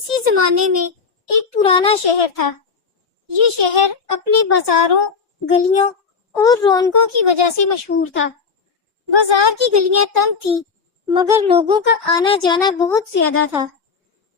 اسی زمانے میں ایک پرانا شہر تھا۔ یہ شہر اپنے بازاروں، گلیوں اور رونقوں کی وجہ سے مشہور تھا۔ بازار کی گلیاں تنگ تھیں مگر لوگوں کا آنا جانا بہت زیادہ تھا۔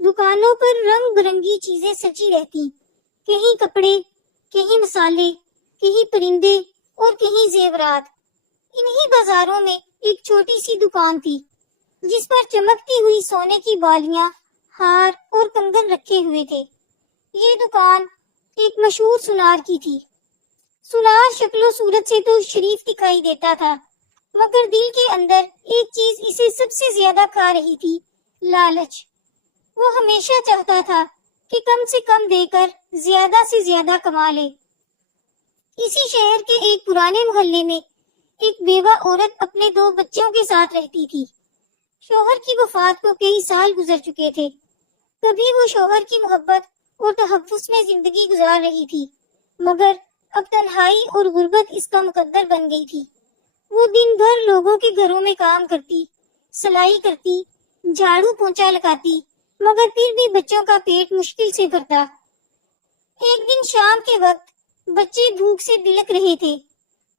دکانوں پر رنگ برنگی چیزیں سجی رہتی، کہیں کپڑے، کہیں مسالے، کہیں پرندے اور کہیں زیورات۔ انہی بازاروں میں ایک چھوٹی سی دکان تھی جس پر چمکتی ہوئی سونے کی بالیاں، ہار اور کنگن رکھے ہوئے تھے۔ یہ دکان ایک مشہور سنار کی تھی۔ سنار شکل و صورت سے تو شریف دکھائی دیتا تھا مگر دل کے اندر ایک چیز اسے سب سے زیادہ کھا رہی تھی، لالچ۔ وہ ہمیشہ چاہتا تھا کہ کم سے کم دے کر زیادہ سے زیادہ کما لے۔ اسی شہر کے ایک پرانے محلے میں ایک بیوہ عورت اپنے 2 بچوں کے ساتھ رہتی تھی۔ شوہر کی وفات کو کئی سال گزر چکے تھے۔ کبھی وہ شوہر کی محبت اور تحفظ میں زندگی گزار رہی تھی مگر اب تنہائی اور غربت اس کا مقدر بن گئی تھی۔ وہ دن بھر لوگوں کے گھروں میں کام کرتی، سلائی کرتی، جھاڑو پونچھا لگاتی مگر پھر بھی بچوں کا پیٹ مشکل سے بھرتا۔ ایک دن شام کے وقت بچے بھوک سے بلک رہے تھے۔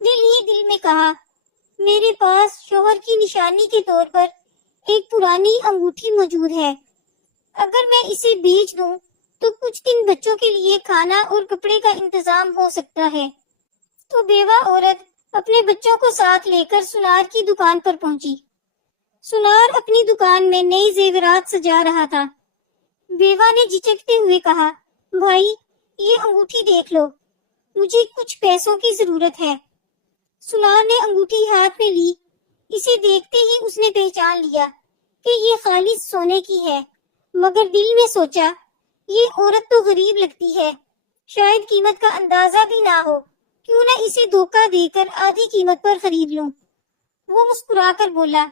دل ہی دل میں کہا، میرے پاس شوہر کی نشانی کے طور پر ایک پرانی انگوٹھی موجود ہے۔ اگر میں اسے بیچ دوں تو کچھ دن بچوں کے لیے کھانا اور کپڑے کا انتظام ہو سکتا ہے۔ تو بیوہ عورت اپنے بچوں کو ساتھ لے کر سنار کی دکان پر پہنچی۔ سنار اپنی دکان میں نئی زیورات سجا رہا تھا۔ بیوہ نے جھجکتے ہوئے کہا، بھائی یہ انگوٹھی دیکھ لو، مجھے کچھ پیسوں کی ضرورت ہے۔ سنار نے انگوٹھی ہاتھ میں لی۔ اسے دیکھتے ہی اس نے پہچان لیا کہ یہ خالص سونے کی ہے مگر دل میں سوچا، یہ عورت تو غریب لگتی ہے، شاید قیمت کا اندازہ بھی نہ ہو، کیوں نہ اسے دھوکہ دے کر آدھی قیمت پر خرید لوں۔ وہ مسکرا کر بولا،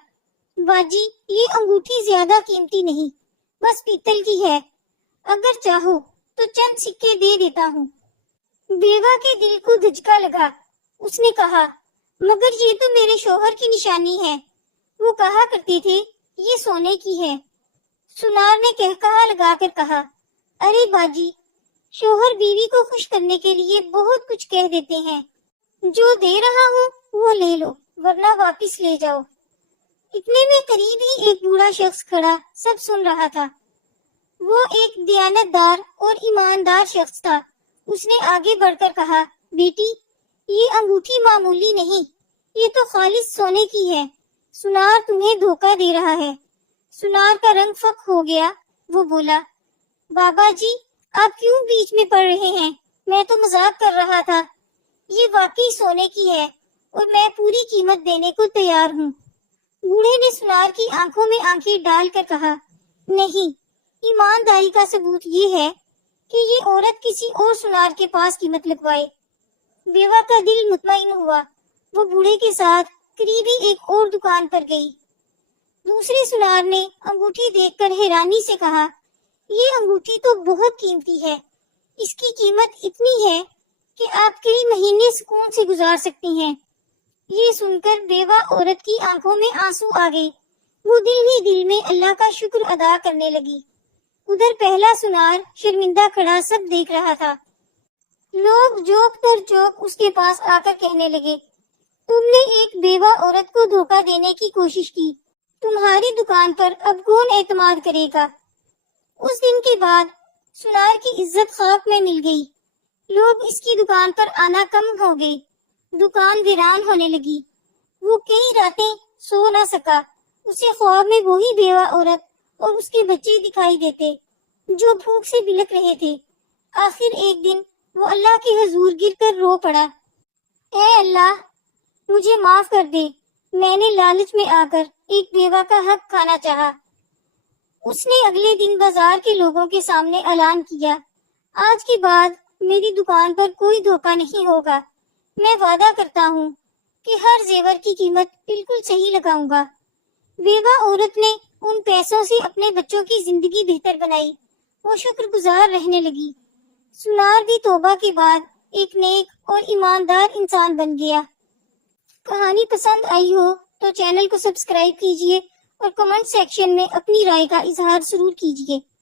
باجی یہ انگوٹھی زیادہ قیمتی نہیں، بس پیتل کی ہے، اگر چاہو تو چند سکے دے دیتا ہوں۔ بیوہ کے دل کو دھچکا لگا۔ اس نے کہا، مگر یہ تو میرے شوہر کی نشانی ہے، وہ کہا کرتے تھے یہ سونے کی ہے۔ سنار نے کہا لگا کر کہا، ارے باجی، شوہر بیوی کو خوش کرنے کے لیے بہت کچھ کہہ دیتے ہیں، جو دے رہا ہوں وہ لے لو ورنہ واپس لے جاؤ۔ اتنے میں قریب ہی ایک بوڑھا شخص کھڑا سب سن رہا تھا۔ وہ ایک دیانت دار اور ایماندار شخص تھا۔ اس نے آگے بڑھ کر کہا، بیٹی یہ انگوٹھی معمولی نہیں، یہ تو خالص سونے کی ہے، سنار تمہیں دھوکہ دے رہا ہے۔ سنار کا رنگ فک ہو گیا۔ وہ بولا، بابا جی آپ کیوں بیچ میں پڑ رہے ہیں، میں تو مذاق کر رہا تھا، یہ واقعی سونے کی ہے اور میں پوری قیمت دینے کو تیار ہوں۔ بوڑھے نے سنار کی آنکھوں میں آنکھیں ڈال کر کہا، نہیں، ایمانداری کا ثبوت یہ ہے کہ یہ عورت کسی اور سنار کے پاس قیمت لگوائے۔ بیوہ کا دل مطمئن ہوا۔ وہ بوڑھے کے ساتھ قریبی ایک اور دکان پر گئی۔ دوسرے سنار نے انگوٹھی دیکھ کر حیرانی سے کہا، یہ انگوٹھی تو بہت قیمتی ہے، اس کی قیمت اتنی ہے کہ آپ کئی مہینے سکون سے گزار سکتی ہیں۔ یہ سن کر بیوہ عورت کی آنکھوں میں آنسو آ گئے۔ وہ دل ہی دل میں اللہ کا شکر ادا کرنے لگی۔ ادھر پہلا سنار شرمندہ کھڑا سب دیکھ رہا تھا۔ لوگ جوک در جوک اس کے پاس آ کر کہنے لگے، تم نے ایک بیوہ عورت کو دھوکہ دینے کی کوشش کی، تمہاری دکان پر اب کون اعتماد کرے گا؟ اس دن کے بعد سنار کی عزت خاک میں مل گئی۔ لوگ اس کی دکان پر آنا کم ہو گئے، دکان ویران ہونے لگی۔ وہ کئی راتیں سو نہ سکا۔ اسے خواب میں وہی بیوہ عورت اور اس کے بچے دکھائی دیتے جو بھوک سے بلک رہے تھے۔ آخر ایک دن وہ اللہ کے حضور گر کر رو پڑا، اے اللہ مجھے معاف کر دے، میں نے لالچ میں آ کر ایک بیوہ کا حق کھانا چاہا۔ اس نے اگلے دن بازار کے لوگوں کے سامنے اعلان کیا، آج کے بعد میری دکان پر کوئی دھوکہ نہیں ہوگا، میں وعدہ کرتا ہوں کہ ہر زیور کی قیمت بالکل صحیح لگاؤں گا۔ بیوہ عورت نے ان پیسوں سے اپنے بچوں کی زندگی بہتر بنائی۔ وہ شکر گزار رہنے لگی۔ سنار بھی توبہ کے بعد ایک نیک اور ایماندار انسان بن گیا۔ کہانی پسند آئی ہو تو چینل کو سبسکرائب کیجیے اور کمنٹ سیکشن میں اپنی رائے کا اظہار ضرور کیجیے۔